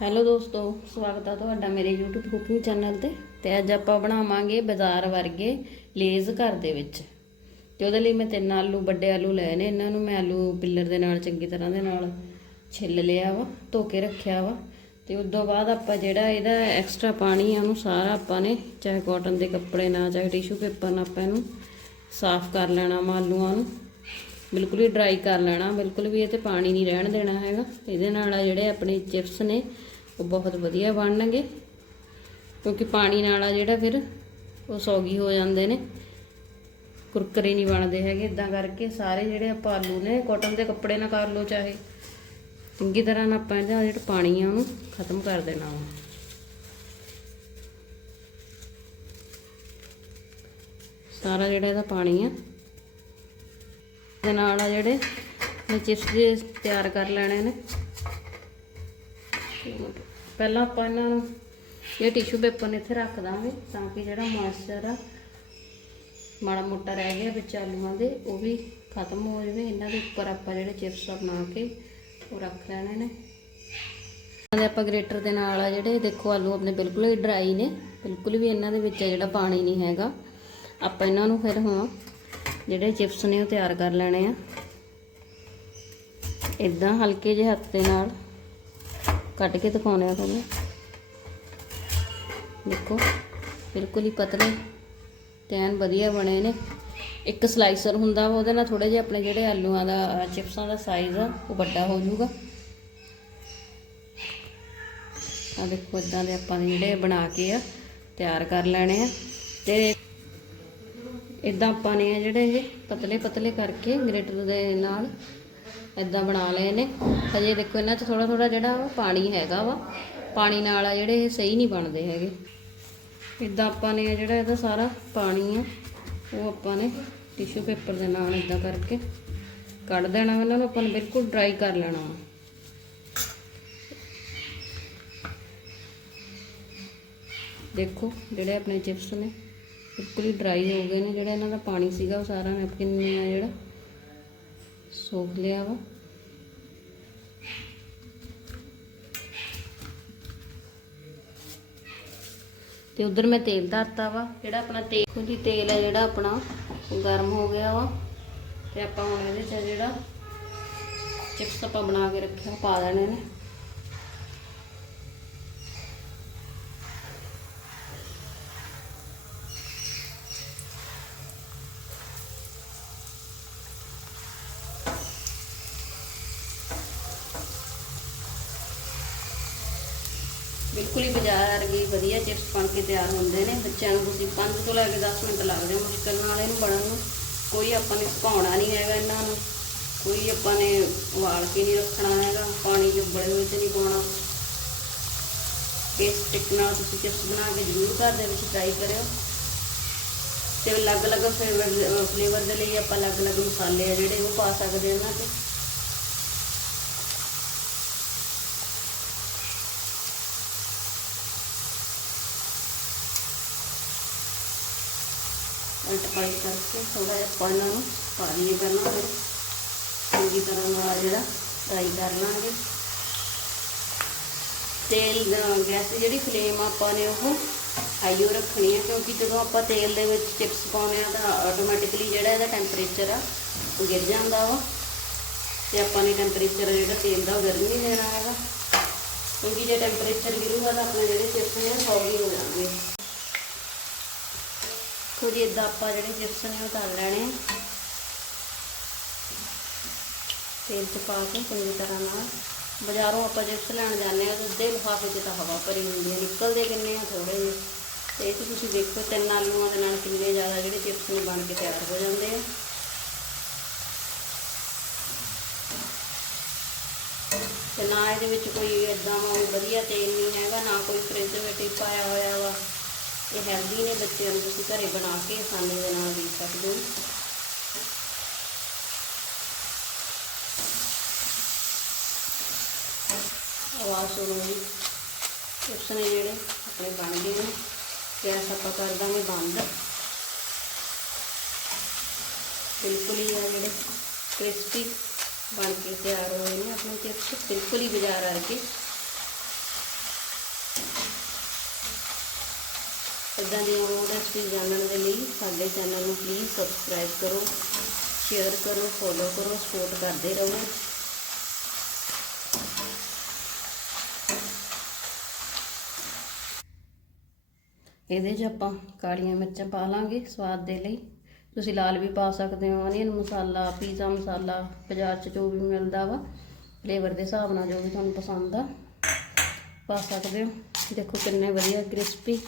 Hello ਦੋਸਤੋ, ਸਵਾਗਤ ਹੈ ਤੁਹਾਡਾ ਮੇਰੇ YouTube ਕੁਕਿੰਗ ਚੈਨਲ ਤੇ ਤੇ ਅੱਜ ਆਪਾਂ ਬਣਾਵਾਂਗੇ ਬਾਜ਼ਾਰ ਵਰਗੇ ਲੇਜ਼ ਘਰ ਦੇ ਵਿੱਚ। ਤੇ ਉਹਦੇ ਲਈ ਮੈਂ ਤਿੰਨ ਆਲੂ, ਵੱਡੇ ਆਲੂ ਲਏ ਨੇ, ਇਹਨਾਂ ਨੂੰ ਮੈਂ ਆਲੂ ਪਿੱਲਰ ਦੇ ਨਾਲ, ਚੰਗੀ ਤਰ੍ਹਾਂ ਦੇ ਨਾਲ ਛਿੱਲ ਲਿਆ ਵਾ, ਧੋ ਕੇ ਰੱਖਿਆ ਵਾ। ਤੇ ਉਸ ਤੋਂ ਬਾਅਦ ਆਪਾਂ ਜਿਹੜਾ ਇਹਦਾ ਐਕਸਟਰਾ ਪਾਣੀ ਆ, ਉਹਨੂੰ ਸਾਰਾ ਆਪਾਂ ਨੇ, ਚਾਹੇ ਕਾਟਨ ਦੇ ਕੱਪੜੇ ਨਾਲ ਚਾਹੇ ਟਿਸ਼ੂ ਪੇਪਰ ਨਾਲ ਆਪਾਂ ਇਹਨੂੰ ਸਾਫ਼ ਕਰ ਲੈਣਾ ਵਾ ਆਲੂਆਂ ਨੂੰ। ਬਿਲਕੁਲ ਹੀ ਡਰਾਈ ਕਰ ਲੈਣਾ, ਬਿਲਕੁਲ ਵੀ ਇਹ ਤੇ ਪਾਣੀ ਨਹੀਂ ਰਹਿਣ ਦੇਣਾ ਹੈਗਾ। ਇਹਦੇ ਨਾਲ ਆ ਜਿਹੜੇ ਆਪਣੇ ਚਿਪਸ ਨੇ, ਉਹ ਬਹੁਤ ਵਧੀਆ ਬਣਨਗੇ। ਕਿਉਂਕਿ ਪਾਣੀ ਨਾਲ ਆ ਜਿਹੜਾ ਫਿਰ ਉਹ ਸੌਗੀ ਹੋ ਜਾਂਦੇ ਨੇ। ਕੁਰਕਰੇ ਨਹੀਂ ਬਣਦੇ ਹੈਗੇ ਇਦਾਂ ਕਰਕੇ ਸਾਰੇ ਜਿਹੜੇ ਆਪਾਂ ਆਲੂ ਨੇ ਕਾਟਨ ਦੇ ਕੱਪੜੇ ਨਾਲ ਕਰ ਲਓ ਚਾਹੇ। ਚੰਗੀ ਤਰ੍ਹਾਂ ਨਾਲ ਆਪਾਂ ਇਹਦਾ ਜਿਹੜਾ ਪਾਣੀ ਆ ਉਹਨੂੰ ਖਤਮ ਕਰ ਦੇਣਾ ਵਾ। ਸਾਰਾ ਜਿਹੜਾ ਇਹਦਾ ਪਾਣੀ ਆ ਦੇ ਨਾਲ ਆ ਜਿਹੜੇ ਮੈਂ ਚਿਪਸ ਦੇ ਤਿਆਰ ਕਰ ਲੈਣੇ ਨੇ। ਪਹਿਲਾਂ ਆਪਾਂ ਇਹਨਾਂ ਨੂੰ ਇਹ ਟਿਸ਼ੂ ਪੇਪਰ ਨੇ ਇੱਥੇ ਰੱਖ ਦਾਂਗੇ ਤਾਂ ਕਿ ਜਿਹੜਾ ਮੋਇਸਚਰ ਆ, ਮਾੜਾ ਮੋਟਾ ਰਹਿ ਗਿਆ ਵਿੱਚ ਆਲੂਆਂ ਦੇ, ਉਹ ਵੀ ਖਤਮ ਹੋ ਜਾਵੇ। ਇਹਨਾਂ ਦੇ ਉੱਪਰ ਆਪਾਂ ਜਿਹੜੇ ਚਿਪਸ ਆ ਬਣਾ ਕੇ ਉਹ ਰੱਖ ਲੈਣੇ ਨੇ। ਦੇ ਆਪਾਂ ਗ੍ਰੇਟਰ ਦੇ ਨਾਲ ਆ ਜਿਹੜੇ, ਦੇਖੋ ਆਲੂ ਆਪਣੇ ਬਿਲਕੁਲ ਹੀ ਡਰਾਈ ਨੇ, ਬਿਲਕੁਲ ਵੀ ਇਹਨਾਂ ਦੇ ਵਿੱਚ ਜਿਹੜਾ ਪਾਣੀ ਨਹੀਂ ਹੈਗਾ। ਆਪਾਂ ਇਹਨਾਂ ਨੂੰ ਫਿਰ ਹੁਣ ਜਿਹੜੇ ਚਿਪਸ ਨੇ ਉਹ ਤਿਆਰ ਕਰ ਲੈਣੇ ਆ। ਇਦਾਂ ਹਲਕੇ ਜਿਹੇ ਹੱਥ ਦੇ ਨਾਲ ਕੱਟ ਕੇ ਦਿਖਾਉਣੇ ਆ ਤੁਹਾਨੂੰ। ਦੇਖੋ, ਬਿਲਕੁਲ ਹੀ ਪਤਲੇ, ਟੈਨ ਵਧੀਆ ਬਣੇ ਨੇ। ਇੱਕ ਸਲਾਈਸਰ ਹੁੰਦਾ ਵਾ, ਉਹਦੇ ਨਾਲ ਥੋੜੇ ਜਿਹੇ ਆਪਣੇ ਜਿਹੜੇ ਆਲੂਆਂ ਦਾ, ਚਿਪਸਾਂ ਦਾ ਸਾਈਜ਼ ਆ, ਉਹ ਵੱਡਾ ਹੋ ਜਾਊਗਾ। ਆ ਦੇਖੋ ਇਦਾਂ ਦੇ ਆਪਾਂ ਜਿਹੜੇ ਬਣਾ ਕੇ ਆ, ਤਿਆਰ ਕਰ ਲੈਣੇ ਆ। ਤੇ ਇਦਾਂ ਆਪਾਂ ਨੇ ਆ ਜਿਹੜੇ ਇਹ ਪਤਲੇ ਪਤਲੇ ਕਰਕੇ ਗ੍ਰੇਟਰ ਦੇ ਨਾਲ ਇਦਾਂ ਬਣਾ ਲਏ ਨੇ ਹਜੇ ਦੇਖੋ ਇਹਨਾਂ 'ਚ ਥੋੜਾ ਥੋੜਾ ਜਿਹੜਾ ਵਾ ਪਾਣੀ ਹੈਗਾ ਵਾ। ਪਾਣੀ ਨਾਲ ਆ ਜਿਹੜੇ ਇਹ ਸਹੀ ਨਹੀਂ ਬਣਦੇ ਹੈਗੇ। ਇਦਾਂ ਆਪਾਂ ਨੇ ਜਿਹੜਾ ਇਹਦਾ ਸਾਰਾ ਪਾਣੀ ਆ, ਉਹ ਆਪਾਂ ਨੇ ਟਿਸ਼ੂ ਪੇਪਰ ਦੇ ਨਾਲ ਇਦਾਂ ਕਰਕੇ ਕੱਢ ਦੇਣਾ ਵਾ। ਇਹਨਾਂ ਨੂੰ ਆਪਾਂ ਨੇ ਬਿਲਕੁਲ ਡਰਾਈ ਕਰ ਲੈਣਾ ਵਾ। ਦੇਖੋ ਜਿਹੜੇ ਆਪਣੇ ਚਿਪਸ ਨੇ। ਬਿਲਕੁਲ ਹੀ ਡਰਾਈ ਹੋ ਗਏ ਨੇ, ਜਿਹੜਾ ਇਹਨਾਂ ਦਾ ਪਾਣੀ ਸੀਗਾ ਉਹ ਸਾਰਾ ਨੈਪਕਿਨ ਨੇ ਆ ਜਿਹੜਾ ਸੋਖ ਲਿਆ ਵਾ। ਤੇ ਉਧਰ ਮੈਂ ਤੇਲ ਧਰਤਾ ਵਾ, ਜਿਹੜਾ ਆਪਣਾ ਤੇਲ ਖੁੱਲੀ ਤੇਲ ਹੈ ਜਿਹੜਾ ਆਪਣਾ ਉਹ ਗਰਮ ਹੋ ਗਿਆ ਵਾ। ਤੇ ਆਪਾਂ ਹੁਣ ਇਹਦੇ ਚ ਜਿਹੜਾ ਚਿਪਸ ਆਪਾਂ ਬਣਾ ਕੇ ਰੱਖਿਆ, ਪਾ ਦੇਣੇ ਨੇ। ਬਿਲਕੁਲ ਹੀ ਬਾਜ਼ਾਰ ਵਰਗੇ ਵਧੀਆ ਚਿਪਸ ਬਣ ਕੇ ਤਿਆਰ ਹੁੰਦੇ ਨੇ। ਬੱਚਿਆਂ ਨੂੰ ਤੁਸੀਂ 5 ਤੋਂ ਲੈ ਕੇ 10 ਮਿੰਟ ਲੱਗਦੇ ਹੋ ਮੁਸ਼ਕਲ ਨਾਲ ਇਹਨੂੰ ਬਣਨ ਨੂੰ। ਕੋਈ ਆਪਾਂ ਨੇ ਸੁਕਾਉਣਾ ਨਹੀਂ ਹੈਗਾ ਇਹਨਾਂ ਨੂੰ। ਕੋਈ ਆਪਾਂ ਨੇ ਉਬਾਲ ਕੇ ਨਹੀਂ ਰੱਖਣਾ ਹੈਗਾ। ਪਾਣੀ ਦੇ ਬੜੇ ਹੋਏ ਤੇ ਨਹੀਂ ਪਾਉਣਾ। ਇਸ ਸਟਿਕ ਨਾਲ ਤੁਸੀਂ ਚਿਪਸ ਬਣਾ ਕੇ ਜ਼ਰੂਰ ਘਰ ਦੇ ਵਿੱਚ ਟਰਾਈ ਕਰਿਓ। ਤੇ ਅਲੱਗ-ਅਲੱਗ ਫਲੇਵਰ ਫਲੇਵਰ ਦੇ ਲਈ ਆਪਾਂ ਅਲੱਗ-ਅਲੱਗ ਮਸਾਲੇ ਆ ਜਿਹੜੇ ਉਹ ਪਾ ਸਕਦੇ ਇਹਨਾਂ ਤੇ। ਉਲਟ ਪਾਈ ਕਰਕੇ ਥੋੜਾ ਜਿਹਾ ਆਪਾਂ ਇਹਨਾਂ ਨੂੰ ਪਾ ਲਈਏ ਪਹਿਲਾਂ ਫਿਰ ਚੰਗੀ ਤਰ੍ਹਾਂ ਨਾਲ ਜਿਹੜਾ ਫਰਾਈ ਕਰ ਲਾਂਗੇ। ਤੇਲ ਦਾ- ਗੈਸ ਦੀ ਜਿਹੜੀ ਫਲੇਮ ਆਪਾਂ ਨੇ ਉਹ ਹਾਈਓ ਰੱਖਣੀ ਹੈ, ਕਿਉਂਕਿ ਜਦੋਂ ਆਪਾਂ ਤੇਲ ਦੇ ਵਿੱਚ ਚਿਪਸ ਪਾਉਂਦੇ ਆ ਤਾਂ ਆਟੋਮੈਟਿਕਲੀ ਜਿਹੜਾ ਇਹਦਾ ਟੈਂਪਰੇਚਰ ਆ ਉਹ ਗਿਰ ਜਾਂਦਾ ਵਾ। ਤੇ ਆਪਾਂ ਨੇ ਟੈਂਪਰੇਚਰ ਜਿਹੜਾ ਤੇਲ ਦਾ ਉਹ ਗਰਮ ਨਹੀਂ ਦੇਣਾ ਹੈਗਾ। ਕਿਉਂਕਿ ਜੇ ਟੈਂਪਰੇਚਰ ਗਿਰੂਗਾ ਤਾਂ ਆਪਣੇ ਜਿਹੜੇ ਚਿਪਸ ਨੇ ਉਹ ਸੌਗੀ ਹੋ ਜਾਣਗੇ। ਕੁਝ ਇਦਾਂ ਆਪਾਂ ਜਿਹੜੇ ਚਿਪਸ ਨੇ ਉਹ ਤਲ ਲੈਣੇ ਤੇਲ ਚ ਪਾ ਕੇ ਚੰਗੀ ਤਰ੍ਹਾਂ ਨਾਲ। ਬਾਜ਼ਾਰੋਂ ਆਪਾਂ ਚਿਪਸ ਲੈਣ ਜਾਂਦੇ ਆ ਤਾਂ ਲਿਫਾਫੇ 'ਚ ਤਾਂ ਹਵਾ ਭਰੀ ਹੁੰਦੀ ਹੈ। ਨਿਕਲਦੇ ਕਿੰਨੇ ਆ ਥੋੜੇ ਜਿਹੇ। ਤੇ ਇਹ ਤੁਸੀਂ ਦੇਖੋ, ਤਿੰਨ ਆਲੂਆਂ ਦੇ ਨਾਲ ਕਿੰਨੇ ਜ਼ਿਆਦਾ ਜਿਹੜੇ ਚਿਪਸ ਨੇ ਬਣ ਕੇ ਤਿਆਰ ਹੋ ਜਾਂਦੇ ਆ। ਤੇ ਨਾ ਇਹਦੇ ਵਿੱਚ ਕੋਈ ਇਦਾਂ ਵਾ ਵਧੀਆ ਤੇਲ ਨਹੀਂ ਹੈਗਾ, ਨਾ ਕੋਈ ਫ੍ਰਿਜ ਵਿੱਚ ਪਾਇਆ ਹੋਇਆ ਵਾ। ਇਹ ਹੈਲਦੀ ਨੇ ਬੱਚਿਆਂ ਨੂੰ ਤੁਸੀਂ ਘਰੇ ਬਣਾ ਕੇ ਆਸਾਨੀ ਦੇ ਨਾਲ ਦੇ ਸਕਦੇ ਹੋ। ਆਵਾਜ਼ ਸੁਣੋ ਜੀ। ਚਿਪਸ ਨੇ ਜਿਹੜੇ ਆਪਣੇ ਬਣ ਗਏ ਨੇ, ਗੈਸ ਆਪਾਂ ਕਰ ਦਾਂਗੇ ਬੰਦ। ਬਿਲਕੁਲ ਹੀ ਆ ਜਿਹੜੇ ਕ੍ਰਿਸਪੀ ਬਣ ਕੇ ਤਿਆਰ ਹੋਏ ਨੇ ਆਪਣੇ ਚਿਪਸ ਬਿਲਕੁਲ ਹੀ ਬਾਜ਼ਾਰ ਆ ਕੇ। ਇਦਾਂ ਦੀਆਂ ਹੋਰ ਰੈਸਪੀ ਜਾਣਨ ਦੇ ਲਈ ਸਾਡੇ ਚੈਨਲ ਨੂੰ ਪਲੀਜ਼ ਸਬਸਕ੍ਰਾਈਬ ਕਰੋ ਸ਼ੇਅਰ ਕਰੋ ਫੋਲੋ ਕਰੋ ਸਪੋਰਟ ਕਰਦੇ ਰਹੋ। ਇਹਦੇ 'ਚ ਆਪਾਂ ਕਾਲੀਆਂ ਮਿਰਚਾਂ ਪਾ ਲਾਂਗੇ ਸਵਾਦ ਦੇ ਲਈ। ਤੁਸੀਂ ਲਾਲ ਵੀ ਪਾ ਸਕਦੇ ਹੋ ਅਨੀਅਨ ਮਸਾਲਾ, ਪੀਜ਼ਾ ਮਸਾਲਾ, ਬਾਜ਼ਾਰ 'ਚ ਜੋ ਵੀ ਮਿਲਦਾ ਵਾ ਫਲੇਵਰ ਦੇ ਹਿਸਾਬ ਨਾਲ ਜੋ ਵੀ ਤੁਹਾਨੂੰ ਪਸੰਦ ਆ, ਪਾ ਸਕਦੇ ਹੋ। ਦੇਖੋ ਕਿੰਨੇ ਵਧੀਆ ਕ੍ਰਿਸਪੀ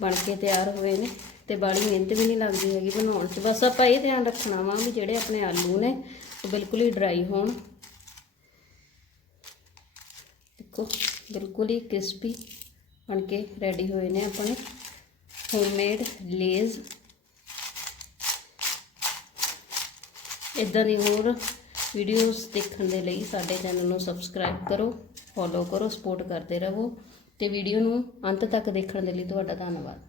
ਬਣ ਕੇ ਤਿਆਰ ਹੋਏ ਨੇ ਤੇ ਬਾੜੀ ਮਿਹਨਤ ਵੀ ਨਹੀਂ ਲੱਗਦੀ ਹੈਗੀ ਬਣਾਉਣ 'ਚ। ਬਸ ਆਪਾਂ ਇਹ ਧਿਆਨ ਰੱਖਣਾ ਵਾ ਵੀ ਜਿਹੜੇ ਆਪਣੇ ਆਲੂ ਨੇ ਉਹ ਬਿਲਕੁਲ ਹੀ ਡਰਾਈ ਹੋਣ। ਦੇਖੋ, ਬਿਲਕੁਲ ਹੀ ਕ੍ਰਿਸਪੀ ਬਣ ਕੇ ਰੈਡੀ ਹੋਏ ਨੇ ਆਪਣੇ। ਹੋਮਮੇਡ ਲੇਜ਼ ਇਦਾਂ ਦੀ ਹੋਰ ਵੀਡੀਓਜ਼ ਦੇਖਣ ਦੇ ਲਈ ਸਾਡੇ ਚੈਨਲ ਨੂੰ ਸਬਸਕ੍ਰਾਈਬ ਕਰੋ ਫੋਲੋ ਕਰੋ ਸਪੋਰਟ ਕਰਦੇ ਰਹੋ। ਤੇ ਵੀਡੀਓ ਨੂੰ ਅੰਤ ਤੱਕ ਦੇਖਣ ਦੇ ਲਈ ਤੁਹਾਡਾ ਧੰਨਵਾਦ।